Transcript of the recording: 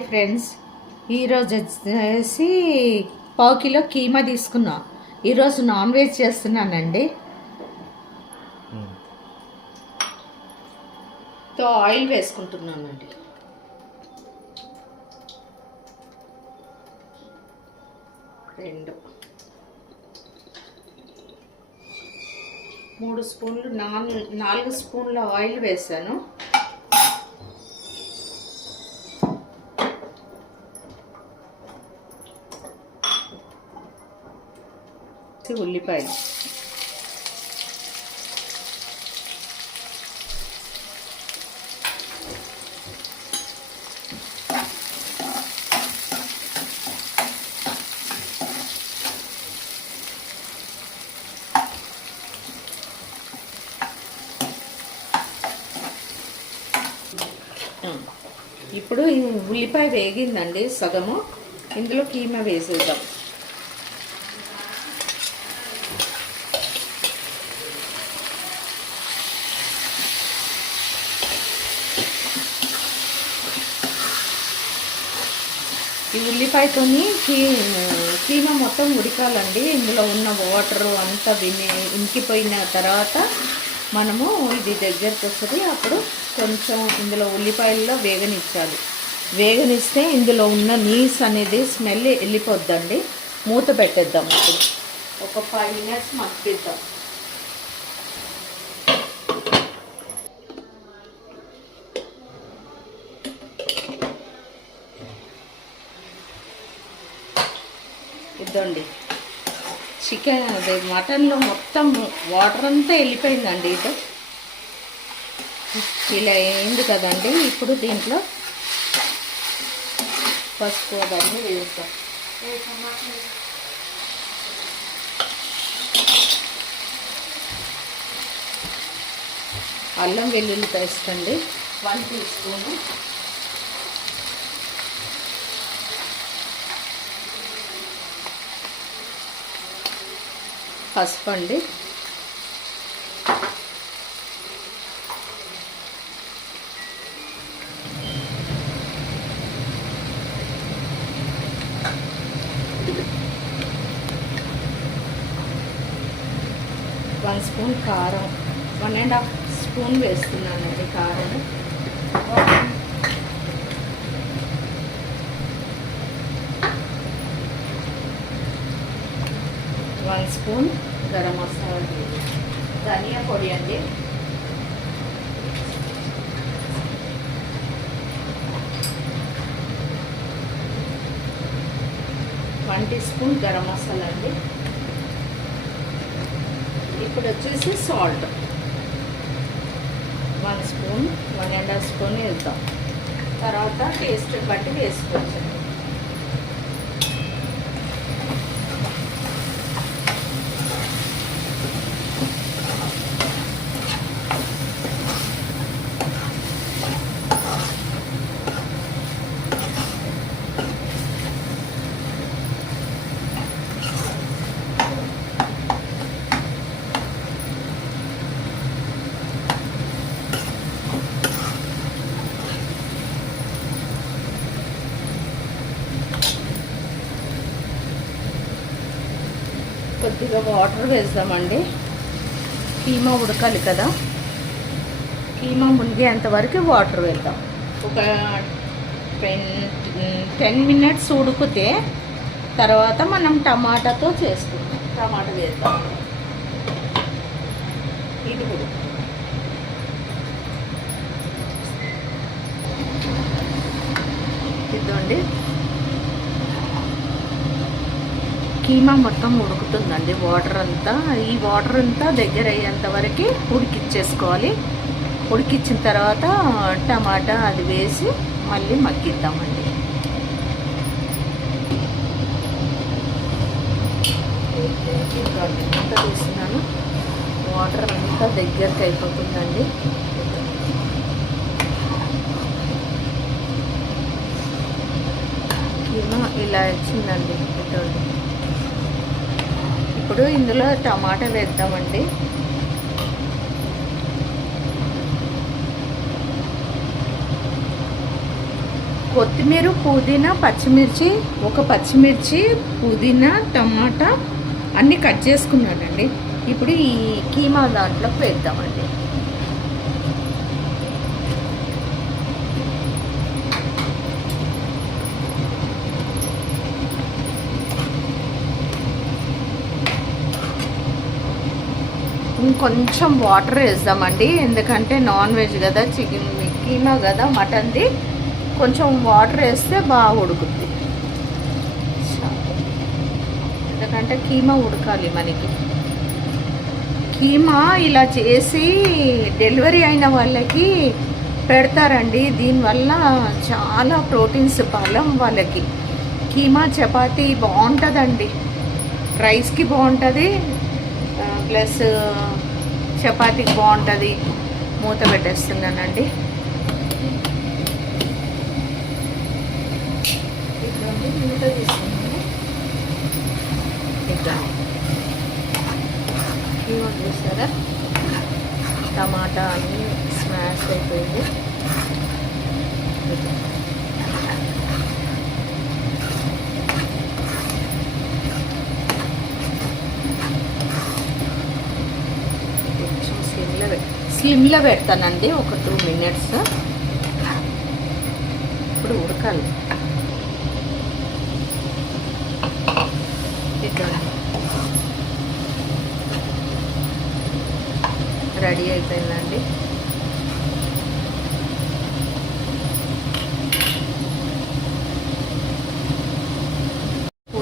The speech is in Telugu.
హాయ్ ఫ్రెండ్స్, ఈరోజు వచ్చేసి పావు కిలో కీమా తీసుకున్నా. ఈరోజు నాన్ వెజ్ చేస్తున్నానండి. ఆయిల్ వేసుకుంటున్నానండి. రెండు 3 స్పూన్లు 4 స్పూన్ల ఆయిల్ వేసాను. ఉల్లిపాయలు ఇప్పుడు ఈ ఉల్లిపాయ వేగిందండి సగము. ఇందులో కీమా వేసేద్దాం. ఈ ఉల్లిపాయతోని కీమా మొత్తం ఉడకాలండి. ఇందులో ఉన్న వాటర్ అంతా ఇంకిపోయిన తర్వాత మనము ఇది దగ్గరకు వస్తుంది. అప్పుడు కొంచెం ఇందులో ఉల్లిపాయల్లో వేగనిచ్చాలి. వేగనిస్తే ఇందులో ఉన్న నీస్ అనేది స్మెల్ వెళ్ళిపోద్దండి. మూత పెట్టేద్దాం. ఇప్పుడు ఒక 5 మినిట్స్ మగ్గిద్దాం. ఇద్దండి, చికెన్ అదే మటన్లో మొత్తం వాటర్ అంతా వెళ్ళిపోయిందండి. ఇది ఇలా అయింది కదండి. ఇప్పుడు దీంట్లో పసుపు అవన్నీ వేస్తాం. అల్లం వెల్లుల్లి పేస్ట్ అండి 1 టీ స్పూను. పసుపు అండి, వన్ స్పూన్ కారం, 1.5 స్పూన్ వేస్తున్నానండి కారం. 1 స్పూన్ గరం మసాలా, ధనియా పొడి అండి, 1 టీ స్పూన్ గరం మసాలా అండి. ఇప్పుడు వచ్చేసి సాల్ట్ 1 స్పూన్, 1.5 స్పూన్ వేద్దాం. తర్వాత టేస్ట్ బట్టి వేసుకోవచ్చు. కొద్దిగా వాటర్ వేద్దామండి. కీమా ఉడకాలి కదా, కీమా మునిగేంత వరకు వాటర్ వేద్దాం. ఒక 10 మినిట్స్ ఉడికితే తర్వాత మనం టమాటాతో చేసుకుందాం. టమాటా వేద్దాం. ఇది ఇదండి, కీమా మొత్తం ఉడుకుతుందండి. ఈ వాటర్ అంతా దగ్గర అయ్యేంత వరకు ఉడికిచ్చేసుకోవాలి. ఉడికిచ్చిన తర్వాత టమాటా అది వేసి మళ్ళీ మగ్గిద్దామండి. అంతా వేస్తున్నాను. వాటర్ అంతా దగ్గరకు అయిపోతుందండి. కీమా ఇలా వచ్చిందండి. ఇప్పుడు ఇందులో టమాటా వేద్దామండి. కొత్తిమీర, పుదీనా, పచ్చిమిర్చి, ఒక పచ్చిమిర్చి, పుదీనా, టమాటా అన్నీ కట్ చేసుకున్నానండి. ఇప్పుడు ఈ కీమా దాంట్లోకి వేద్దామండి. ఇంకొంచెం వాటర్ వేద్దామండి, ఎందుకంటే నాన్ వెజ్ కదా, చికెన్ కీమా కదా, మటన్ది. కొంచెం వాటర్ వేస్తే బాగా ఉడుకుద్ది, ఎందుకంటే కీమా ఉడకాలి మనకి. కీమా ఇలా చేసి డెలివరీ అయిన వాళ్ళకి పెడతారండి. దీనివల్ల చాలా ప్రోటీన్స్, బలం వాళ్ళకి. కీమా చపాతీ బాగుంటుందండి, రైస్కి బాగుంటుంది, ప్లస్ చపాతీకి బాగుంటుంది. మూత పెట్టేస్తున్నానండి. మూత తీసుకున్నాను. ఇట్లా కీమా చూసారా, టమాటా అన్నీ స్మాష్ అయిపోయింది. స్లిమ్లో పెడతానండి ఒక 2 minutes. ఇప్పుడు ఉడకాలి. రెడీ అయిపోయిందండి.